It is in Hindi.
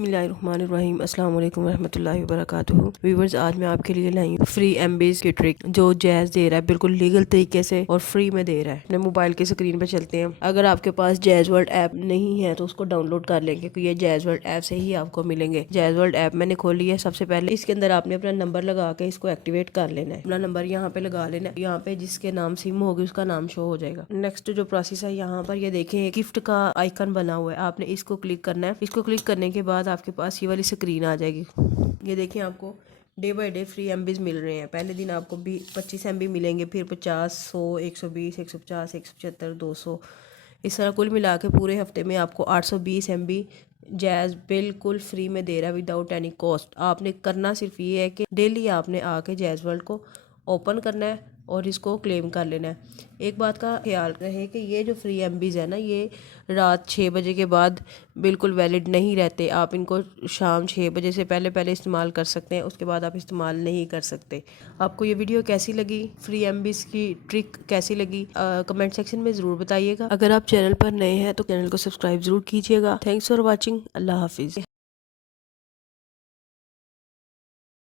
बिस्मिल्लाहिर्रहमानिर्रहीम अस्सलाम वालेकुम रहमतुल्लाहि वबरकातुहू। व्यूअर्स, आज मैं आपके लिए लाई हूँ फ्री एमबीज की ट्रिक जो जैज़ दे रहा है, बिल्कुल लीगल तरीके से और फ्री में दे रहा है। अपने मोबाइल की स्क्रीन पे चलते हैं। अगर आपके पास जैज़ वर्ल्ड ऐप नहीं है तो उसको डाउनलोड कर लेंगे, क्योंकि ये जैज़ वर्ल्ड ऐप से ही आपको मिलेंगे। जैज़ वर्ल्ड ऐप मैंने खोली है। सबसे पहले इसके अंदर आपने अपना नंबर लगा के इसको एक्टिवेट कर लेना है। अपना नंबर यहाँ पे लगा लेना है। यहाँ पे जिसके नाम सिम होगी उसका नाम शो हो जाएगा। नेक्स्ट जो प्रोसेस है, यहाँ पर ये देखें गिफ्ट का आइकन बना हुआ है, आपने इसको क्लिक करना है। इसको क्लिक करने के बाद आपके पास ये वाली स्क्रीन आ जाएगी। ये देखिए, आपको डे बाय डे फ्री एमबीज मिल रहे हैं। पहले दिन आपको भी 25 एमबी मिलेंगे, फिर 50, 100, 120, 150, 175, 200, इस तरह कुल मिला के पूरे हफ्ते में आपको 820 एमबी जैज़ बिल्कुल फ्री में दे रहा है विदाउट एनी कॉस्ट। आपने करना सिर्फ ये है कि डेली आपने आके जैज़ वर्ल्ड को ओपन करना है और इसको क्लेम कर लेना है। एक बात का ख्याल रहे कि ये जो फ्री एमबीज है ना, ये रात 6 बजे के बाद बिल्कुल वैलिड नहीं रहते। आप इनको शाम 6 बजे से पहले पहले इस्तेमाल कर सकते हैं, उसके बाद आप इस्तेमाल नहीं कर सकते। आपको ये वीडियो कैसी लगी, फ्री एमबीज की ट्रिक कैसी लगी, कमेंट सेक्शन में ज़रूर बताइएगा। अगर आप चैनल पर नए हैं तो चैनल को सब्सक्राइब ज़रूर कीजिएगा। Thanks for watching. अल्लाह हाफिज़।